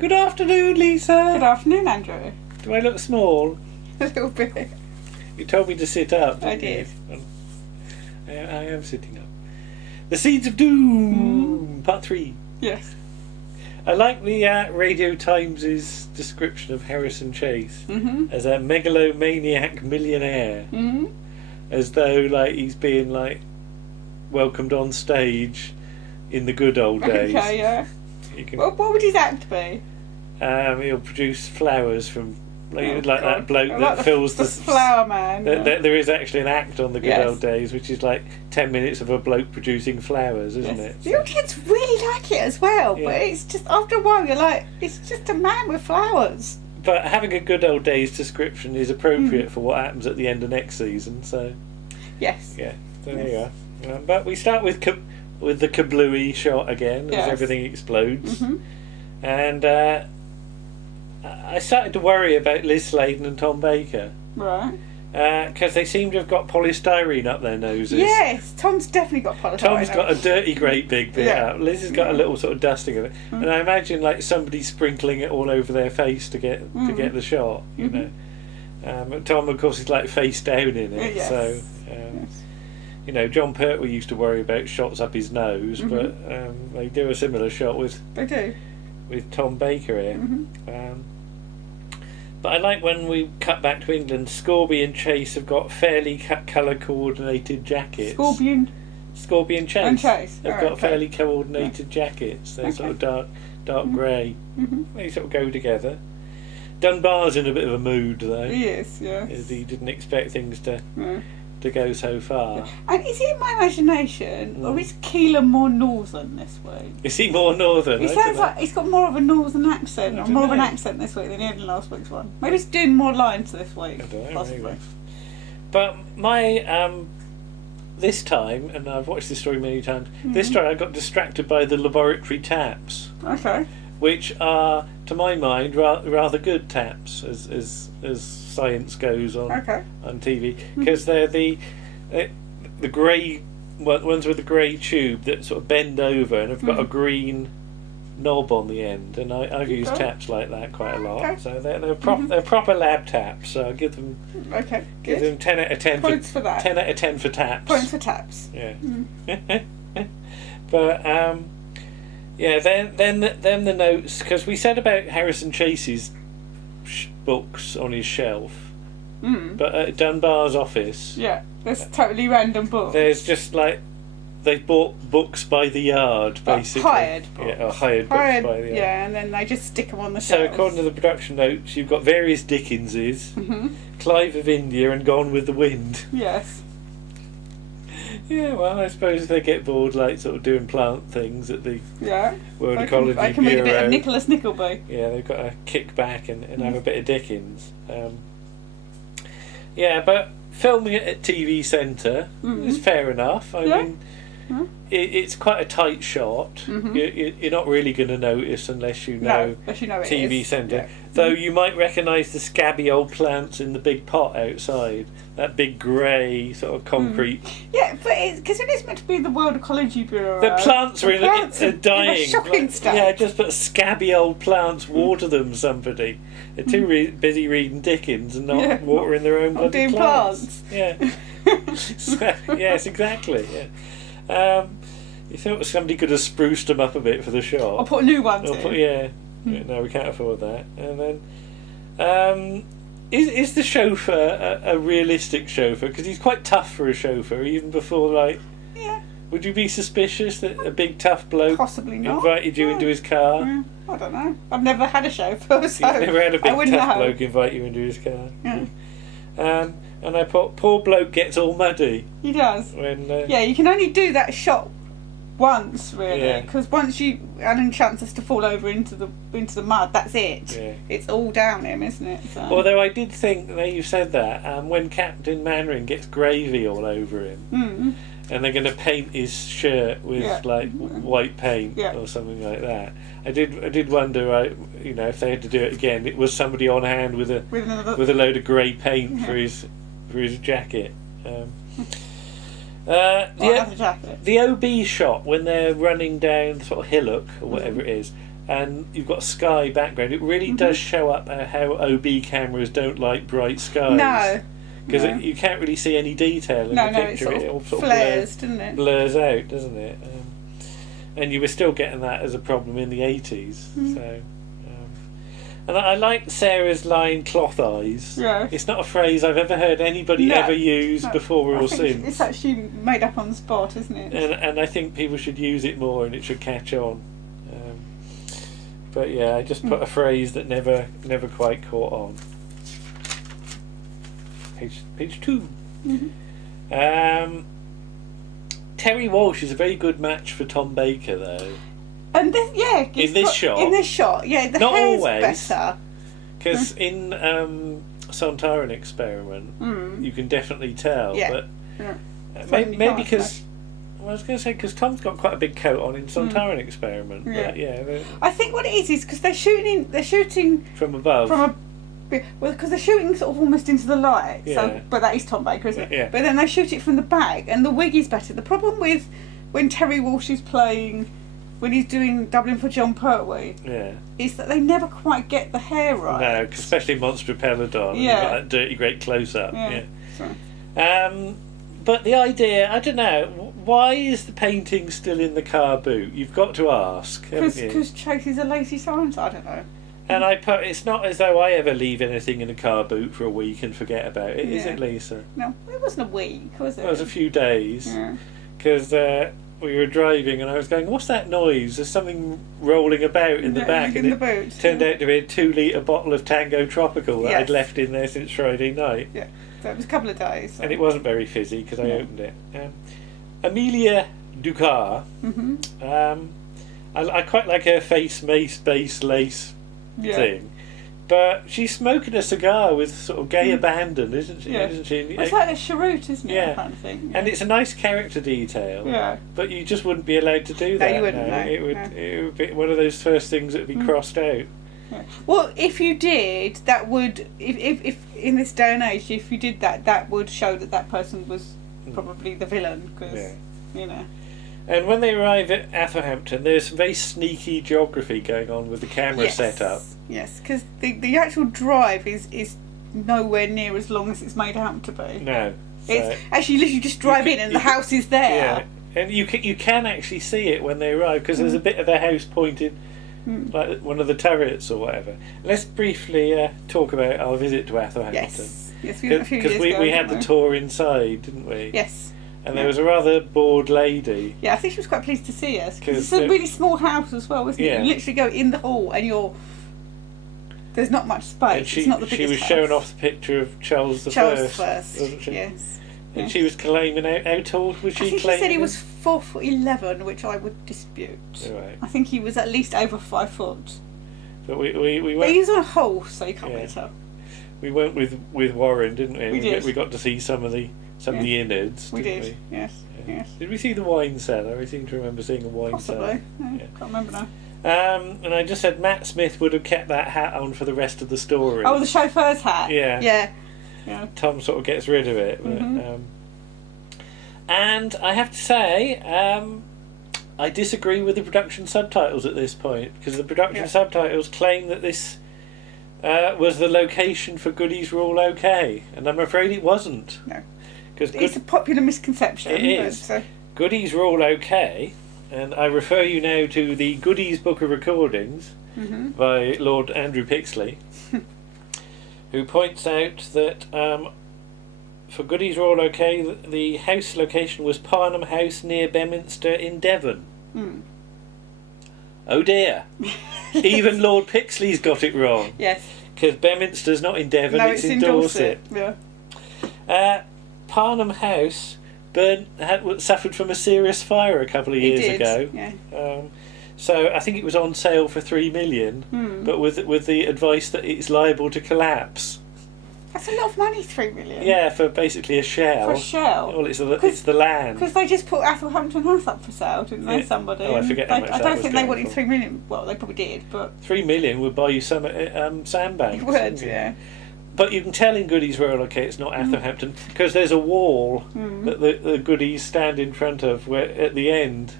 Good afternoon, Lisa. Good afternoon, Andrew. Do I look small? A little bit. You told me to sit up. I did. I am sitting up. The Seeds of Doom, Part 3. Yes. I like the Radio Times' description of Harrison Chase as a megalomaniac millionaire. As though he's being welcomed on stage in the good old days. Okay, yeah. What would his act be? He'll produce flowers from that bloke I that like fills the flower man. There is actually an act on the good Yes. old days, which is 10 minutes of a bloke producing flowers, isn't it? The audience really like it as well, Yeah. but it's just after a while you're like, it's just a man with flowers. But having a good old days description is appropriate for what happens at the end of next season. So Yes. yeah, so there you are. But we start with the kablooey shot again as everything explodes, and I started to worry about Liz Sladen and Tom Baker. Right. Because they seem to have got polystyrene up their noses. Yes, Tom's definitely got polystyrene. Tom's got a dirty, great big bit Yeah. up. Liz has got a little sort of dusting of it, and I imagine somebody sprinkling it all over their face to get the shot. You know, but Tom, of course, is face down in it. Yes. So, you know, John Pertwee used to worry about shots up his nose, but they do a similar shot with Tom Baker here. But I like when we cut back to England, Scorby and Chase have got fairly colour coordinated jackets. Scorby and Chase. They've got fairly coordinated jackets. They're sort of dark grey. They sort of go together. Dunbar's in a bit of a mood though. He is, yeah. He didn't expect things to go so far. And is it my imagination, or is Keeler more northern this week? Is he more northern? He sounds like he's got more of a northern accent, or more of an accent this week than he had in last week's one. Maybe he's doing more lines this week, possibly. Maybe. But my this time, and I've watched this story many times. This time I got distracted by the laboratory taps. Okay. Which are, to my mind, rather good taps as science goes on TV, because they're the grey ones with the grey tube that sort of bend over and have got a green knob on the end, and I've used taps like that quite a lot. Okay. So they're proper lab taps. So I give them 10 out of 10 points for that. 10 out of 10 for taps. Points for taps. Yeah. But yeah, then the notes, because we said about Harrison Chase's books on his shelf, but at Dunbar's office, there's totally random books. There's just they bought books by the yard, basically. Hired books. Yeah, or hired books by the yard. Yeah, and then they just stick them on the So shelves. according to the production notes, you've got various Dickenses, Clive of India, and Gone with the Wind. Yes. Yeah, well, I suppose they get bored, sort of doing plant things at the World Ecology Bureau. They can read a bit of Nicholas Nickleby. Yeah, they've got to kick back and have a bit of Dickens. Yeah, but filming it at TV Centre is fair enough. I mean, it's quite a tight shot. You're not really going to notice unless you know TV Centre. Yeah. Though you might recognise the scabby old plants in the big pot outside. That big grey sort of concrete. Yeah, but because it is meant to be the World Ecology Bureau. The plants are dying. In a shocking state. Yeah, just put scabby old plants, water them, somebody. They're too busy reading Dickens and not watering their own bloody plants. Yeah. Yes, exactly. Yeah. You thought somebody could have spruced them up a bit for the shot. Or put new ones in. No, we can't afford that. And then, is the chauffeur a realistic chauffeur? Because he's quite tough for a chauffeur, even before Would you be suspicious that a big tough bloke possibly not invited you into his car? I don't know. I've never had a chauffeur, so you've never had a big tough know. bloke invite you into his car. And I thought, poor bloke gets all muddy. He does. When you can only do that shot once, really, because once Alan chances to fall over into the mud, that's it. Yeah. It's all down him, isn't it? So. Although I did think, now you said that, when Captain Mainwaring gets gravy all over him, and they're going to paint his shirt with white paint or something like that, I did wonder, if they had to do it again, it was somebody on hand with a load of grey paint for his jacket. The OB shot when they're running down sort of hillock or whatever it is, and you've got sky background, it really does show up how OB cameras don't like bright skies. No. Because you can't really see any detail in the picture. It all sort of flares, doesn't it? Blurs out, doesn't it? And you were still getting that as a problem in the 80s. So, and I like Sarah's line, cloth eyes. Yeah. It's not a phrase I've ever heard anybody ever use before or since. It's actually made up on the spot, isn't it? And I think people should use it more, and it should catch on. But yeah, I just put a phrase that never quite caught on. Page 2. Terry Walsh is a very good match for Tom Baker, though. And in this shot, yeah, the not hair's always, better. Because in Sontaran Experiment, you can definitely tell. Yeah. But maybe because I was going to say because Tom's got quite a big coat on in Sontaran Experiment. Yeah. But I think what it is because they're shooting from above. Well, because they're shooting sort of almost into the light, but that is Tom Baker, isn't it? Yeah. But then they shoot it from the back, and the wig is better. The problem with when Terry Walsh is playing, when he's doing doubling for John Pertwee, is that they never quite get the hair right. No, especially Monster Peladon. You've got that dirty great close up. But the idea, I don't know, why is the painting still in the car boot? You've got to ask, haven't you? Because Tracy's a lazy science. I don't know. And it's not as though I ever leave anything in a car boot for a week and forget about it, is it, Lisa? No, it wasn't a week, was it? It was a few days. Because we were driving and I was going, what's that noise? There's something rolling about in the back. In the boot. Turned out to be a 2-litre bottle of Tango Tropical that I'd left in there since Friday night. Yeah, so it was a couple of days. So. And it wasn't very fizzy because I opened it. Amelia Ducar. I quite like her face mace, base lace thing, but she's smoking a cigar with sort of gay abandon, isn't she? Isn't she? It's like a cheroot, isn't it? Yeah, kind of thing. And it's a nice character detail. Yeah, but you just wouldn't be allowed to do that. No, you wouldn't. No. It would be one of those first things that would be crossed out. Yeah. Well, if you did, that would if in this day and age, if you did that, that would show that person was probably the villain, because you know. And when they arrive at Athelhampton, there's some very sneaky geography going on with the camera setup. Yes, because the actual drive is nowhere near as long as it's made out to be. No. It's actually literally just drive in and the house is there. Yeah, and you can actually see it when they arrive, because there's a bit of the house pointed, like one of the turrets or whatever. Let's briefly talk about our visit to Athelhampton. Yes, we went a few years ago. Because we had the tour inside, didn't we? Yes. And there was a rather bored lady. Yeah, I think she was quite pleased to see us. Because it's a really small house as well, isn't it? You literally go in the hall and there's not much space. It's not the biggest she was house. showing off the picture of Charles I. Charles I, wasn't she? Yes. And she was claiming, how tall was she? I think she said he was 4'11", which I would dispute. Right. I think he was at least over 5 foot. But we went. But he was on a horse, so you can't really tell. We went with Warren, didn't we? We did. We got to see some of the innards. We did. Yes. Did we see the wine cellar? I seem to remember seeing a wine cellar. Possibly. Can't remember now. And I just said Matt Smith would have kept that hat on for the rest of the story. Oh, the chauffeur's hat. Yeah. Tom sort of gets rid of it. But, and I have to say, I disagree with the production subtitles at this point, because the production subtitles claim that this was the location for Goodies Were All OK, and I'm afraid it wasn't. No. It's a popular misconception. It is. Goodies Were All OK, and I refer you now to the Goodies Book of Recordings by Lord Andrew Pixley, who points out that for Goodies Were All OK, the house location was Parnham House near Beminster in Devon. Oh dear. Even Lord Pixley's got it wrong. Yes. Because Beminster's not in Devon, it's in Dorset. Yeah. Parnham House suffered from a serious fire a couple of years ago. Yeah. So I think it was on sale for $3 million, but with the advice that it's liable to collapse. That's a lot of money, $3 million. Yeah, for basically a shell. For a shell. Well, it's the land. Because they just put Athelhampton House up for sale, didn't they? Somebody. Oh, I forget how much I don't think they wanted for. $3 million. Well, they probably did, but $3 million would buy you some at Sandbanks. It would, yeah. But you can tell in Goody's Royal Arcade it's not Athelhampton because there's a wall that the Goodies stand in front of where at the end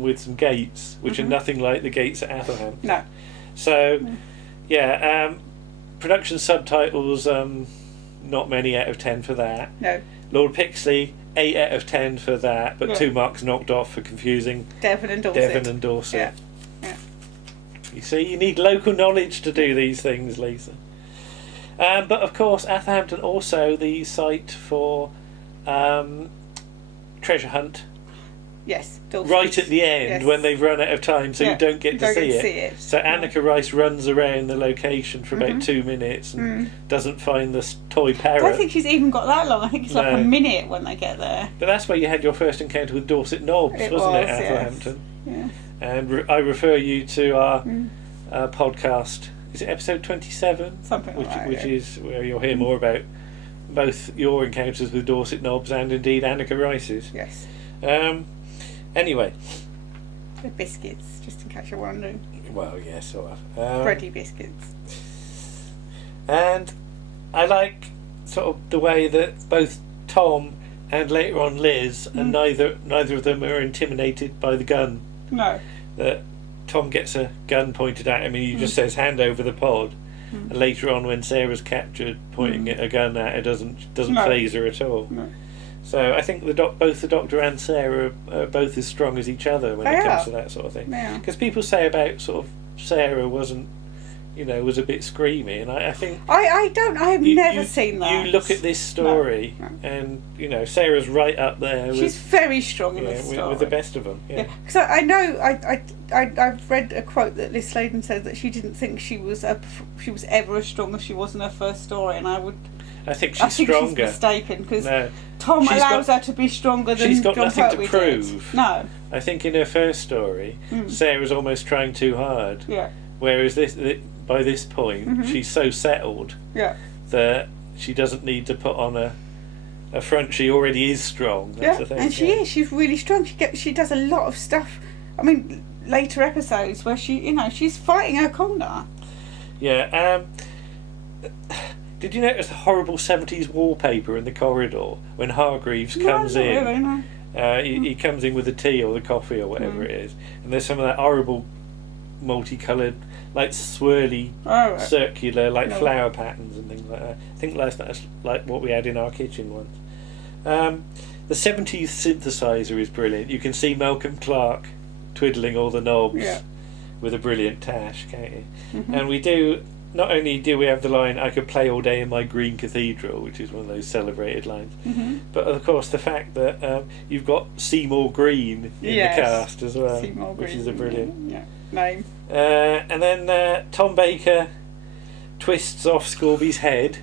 with some gates, which are nothing like the gates at Athelhampton. No. So, production subtitles, not many out of 10 for that. No. Lord Pixley, 8 out of 10 for that, but 2 marks knocked off for confusing Devon and Dorset. Yeah. You see, you need local knowledge to do these things, Lisa. But of course, Athelhampton also the site for Treasure Hunt. Yes, right at the end when they've run out of time, so you don't get to see it. So Annika Rice runs around the location for about 2 minutes and doesn't find the toy parrot. I don't think she's even got that long. I think it's like a minute when they get there. But that's where you had your first encounter with Dorset Knobs, wasn't it, Athelhampton? Yes. Yeah. And I refer you to our podcast. Is it episode 27? Something like that. Which is where you'll hear more about both your encounters with Dorset Knobs and indeed Annika Rice's. Yes. Anyway. The biscuits, just in case you're wondering. Well, yeah, sort of. Bready biscuits. And I like sort of the way that both Tom and later on Liz, and neither of them are intimidated by the gun. No. That Tom gets a gun pointed at him and he just says, hand over the pod. And later on when Sarah's captured, pointing a gun at her doesn't faze her at all. No. So I think both the Doctor and Sarah are both as strong as each other when it comes to that sort of thing. Because people say about sort of Sarah was a bit screamy, and I think I've never seen that. You look at this story, and Sarah's right up there. She's very strong in this story with the best of them. Yeah, because I know I've read a quote that Liz Sladen said that she didn't think she was ever as strong as she was in her first story, and I think she's stronger. She's mistaken because Tom allows her to be stronger than she's got John nothing Pertwee to prove. Did. No, I think in her first story, Sarah's almost trying too hard. Yeah. Whereas by this point, she's so settled that she doesn't need to put on a front. She already is strong. That's the thing. And she is. She's really strong. She does a lot of stuff. I mean, later episodes where she's fighting her corner. Yeah. Did you notice the horrible 70s wallpaper in the corridor when Hargreaves comes in? Really, no. He comes in with the tea or the coffee or whatever it is, and there's some of that horrible multicoloured, like swirly, circular, like flower patterns and things like that. I think that's like what we had in our kitchen once. The 70s synthesizer is brilliant. You can see Malcolm Clark twiddling all the knobs with a brilliant tash, can't you? And we do. Not only do we have the line, I could play all day in my green cathedral, which is one of those celebrated lines, but of course the fact that you've got Seymour Green in the cast as well, which is a brilliant name. And then Tom Baker twists off Scorby's head.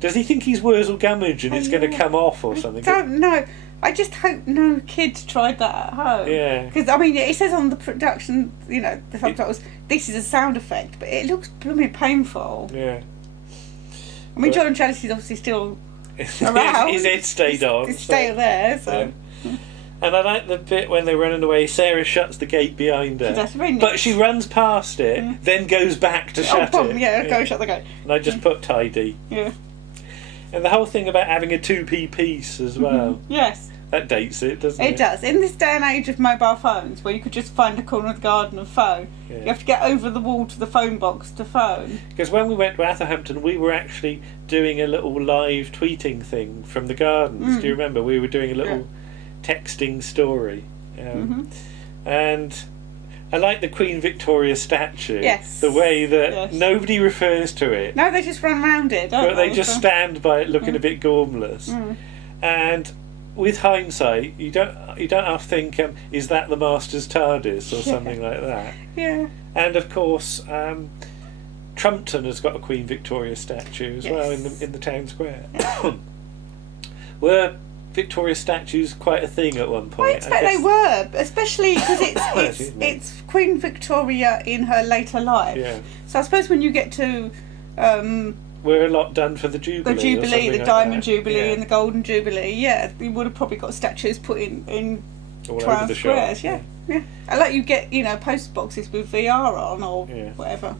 Does he think he's Wurzel Gummidge and it's going to come off or something? I don't know. I just hope no kids tried that at home. Yeah. Because, I mean, it says on the production, the subtitles, this is a sound effect, but it looks blooming painful. Yeah. I mean, John Challis's obviously still around. His head stayed on. He's still there, so. Yeah. And I like the bit when they're running away, Sarah shuts the gate behind her. That's really but she runs past it, then goes back to shut it. Yeah, go shut the gate. And I just put tidy. Yeah. And the whole thing about having a 2p piece as well. Yes. That dates it, doesn't it? It does. In this day and age of mobile phones, where you could just find a corner of the garden and phone, you have to get over the wall to the phone box to phone. Because when we went to Athelhampton, we were actually doing a little live tweeting thing from the gardens. Do you remember? We were doing a little texting story. And I like the Queen Victoria statue. Yes. The way that nobody refers to it. No, they just run around it, don't they? But they just stand by it looking a bit gormless. And with hindsight, you don't have to think, is that the Master's TARDIS or something like that? Yeah. And of course, Trumpton has got a Queen Victoria statue as well in the town square. Were Victoria statues quite a thing at one point? I expect they were, especially because it's Queen Victoria in her later life. Yeah. So I suppose when you get to were a lot done for the Jubilee. The Jubilee, the Diamond Jubilee and the Golden Jubilee, you would have probably got statues put in all town over the squares, shop. yeah. I like you get, post boxes with VR on or whatever.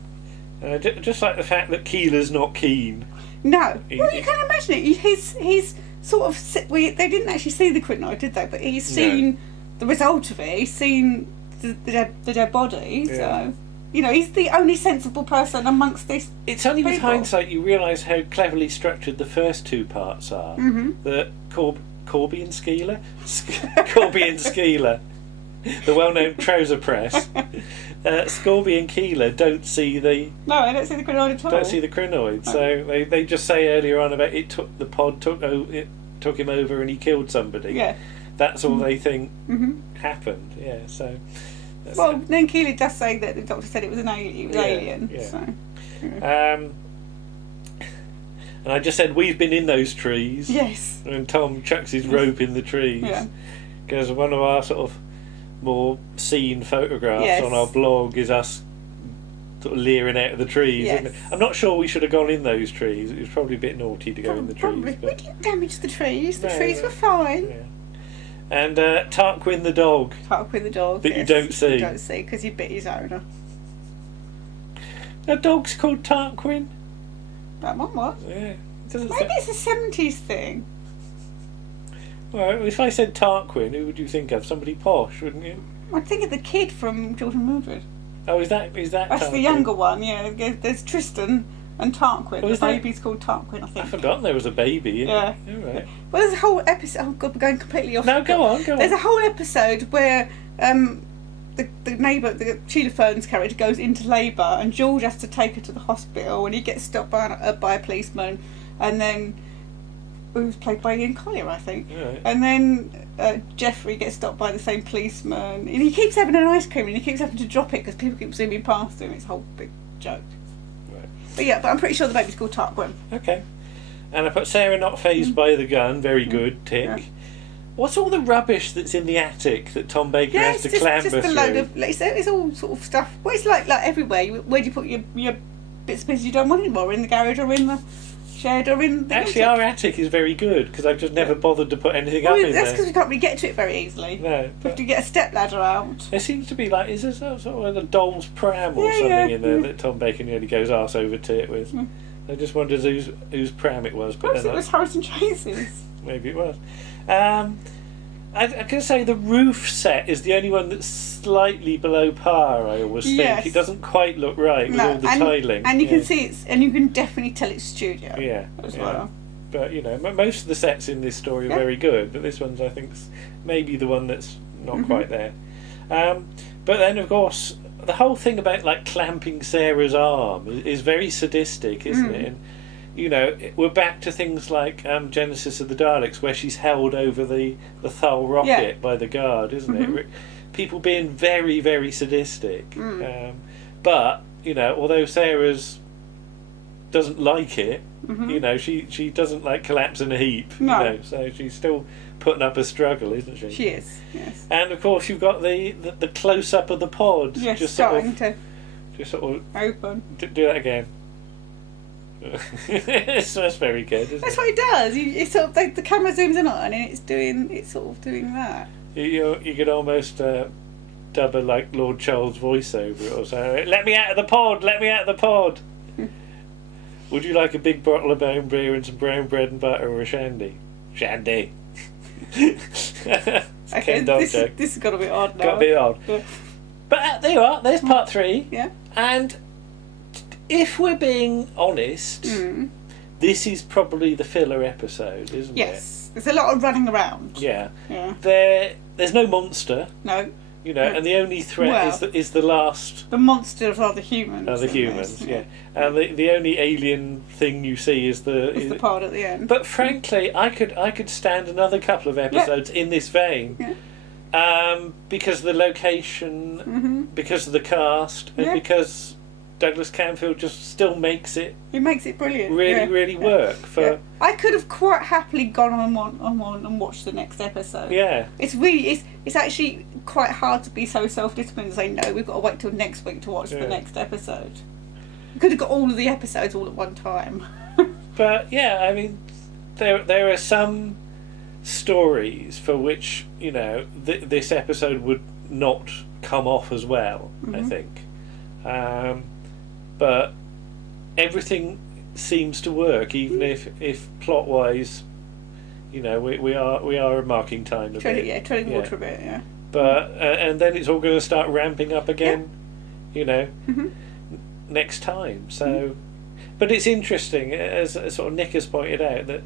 Just like the fact that Keeler's not keen. No. Well, you can imagine it. He's sort of... they didn't actually see the crinoid, did they? But he's seen the result of it. He's seen the dead body. Yeah. So, you know, he's the only sensible person amongst this. It's only with hindsight you realise how cleverly structured the first two parts are. Mm-hmm. That Corby and Skeeler? Corby and Skeeler. The well-known trouser press. Scorby and Keeler don't see the... No, I don't see the crinoid at all. Don't see the crinoid. No. So they just say earlier on about it took him over and he killed somebody. Yeah. That's all they think happened. Yeah, so... Well, then Keeler does say that the doctor said it was an alien. Yeah. So, yeah. And I just said, we've been in those trees. Yes. And Tom chucks his rope in the trees. Yeah. Because one of our sort of more seen photographs on our blog is us sort of leering out of the trees. Yes. I'm not sure we should have gone in those trees. It was probably a bit naughty to go in the trees. But... We didn't damage the trees. The trees were fine. Yeah. And Tarquin the dog. Tarquin the dog. That you don't see. You don't see because he bit his owner. A dog's called Tarquin. That one was. Yeah. Maybe it's a 70s thing. Well, if I said Tarquin, who would you think of? Somebody posh, wouldn't you? I'd think of the kid from George and Mildred. Oh, is that That's Tarquin? The younger one, yeah. There's Tristan and Tarquin. The baby's called Tarquin, I think. I've forgotten there was a baby. Yeah. All right. Well, there's a whole episode... Oh, God, we're going completely off. No, go on. There's a whole episode where the neighbour, the Sheila Fern's character, goes into labour and George has to take her to the hospital and he gets stopped by a policeman and then... who's played by Ian Collier, I think. Right. And then Jeffrey gets stopped by the same policeman. And he keeps having an ice cream and he keeps having to drop it because people keep zooming past him. It's a whole big joke. Right. But I'm pretty sure the baby's called Tarquin. Okay. And I put Sarah not fazed by the gun. Very good, tick. Yeah. What's all the rubbish that's in the attic that Tom Baker has to clamber through? Just a load of... It's all sort of stuff. Well, it's like everywhere. Where do you put your bits and pieces you don't want anymore? In the garage or in the... shed or in the Actually, our attic is very good because I've just never bothered to put anything up in there. That's because we can't really get to it very easily. No. We have to get a step ladder out. There seems to be is there sort of a doll's pram or something in there that Tom Bacon nearly goes arse over tit with? I just wondered whose pram it was. But perhaps it was Harrison Tracy's. Maybe it was. I can say the roof set is the only one that's slightly below par. I always think it doesn't quite look right with all the tiling, and you can see and you can definitely tell it's studio. Yeah, as well. But most of the sets in this story are very good, but this one's I think maybe the one that's not quite there. But then of course the whole thing about clamping Sarah's arm is very sadistic, isn't it? And, we're back to things like Genesis of the Daleks, where she's held over the Thal rocket by the guard, isn't it? People being very, very sadistic. But, although Sarah's doesn't like it, she doesn't collapse in a heap. No. So she's still putting up a struggle, isn't she? She is, yes. And of course you've got the close up of the pod. Yes, just starting to open. Do that again. That's very good, isn't That's what it does. It's sort of the camera zooms in on and it's sort of doing that. You could almost dub a Lord Charles voice over it or something. Let me out of the pod! Let me out of the pod! Would you like a big bottle of bone beer and some brown bread and butter or a shandy? Shandy. Okay, this has got a bit odd now. Got a bit odd. Yeah. But there you are. There's part 3. Yeah. And if we're being honest, this is probably the filler episode, isn't it? Yes. There's a lot of running around. Yeah. There's no monster. No. And the only threat is the last... The monsters are the humans. Are the humans, yeah. And the only alien thing you see is the pod at the end. But frankly, I could stand another couple of episodes in this vein. Yeah. Because of the location, because of the cast, and because Douglas Camfield just still makes it... He makes it brilliant. Really work. I could have quite happily gone on and watched the next episode. Yeah. It's actually quite hard to be so self-disciplined and say, no, we've got to wait till next week to watch the next episode. We could have got all of the episodes all at one time. But, I mean, there are some stories for which, this episode would not come off as well, I think. But everything seems to work, even if plot wise, we are a marking time a bit. Treading water a bit, yeah. But and then it's all going to start ramping up again, next time. So, but it's interesting, as sort of Nick has pointed out, that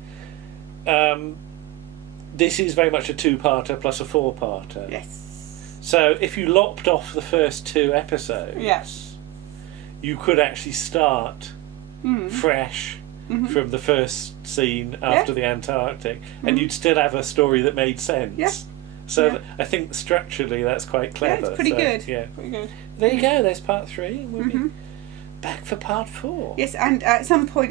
this is very much a 2-parter plus a 4-parter. Yes. So if you lopped off the first 2 episodes, you could actually start fresh from the first scene after the Antarctic, and you'd still have a story that made sense. Yeah. So I think structurally that's quite clever. Yeah, it's pretty good. Yeah. Pretty good. There you go, there's part 3. We'll be back for part 4. Yes, and at some point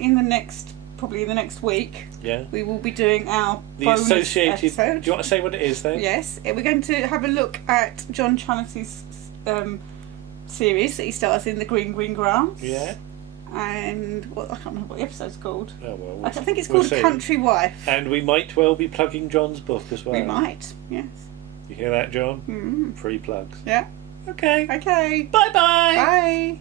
probably in the next week, we will be doing our bonus associated episode. Do you want to say what it is then? Yes, we're going to have a look at John Chalice's series that he stars in, The Green Grass. Yeah. And I can't remember what the episode's called. Oh well. I think it's called Country Wife. And we might well be plugging John's book as well. We might, yes. You hear that, John? Free plugs. Yeah. Okay. Okay. Bye-bye. Bye.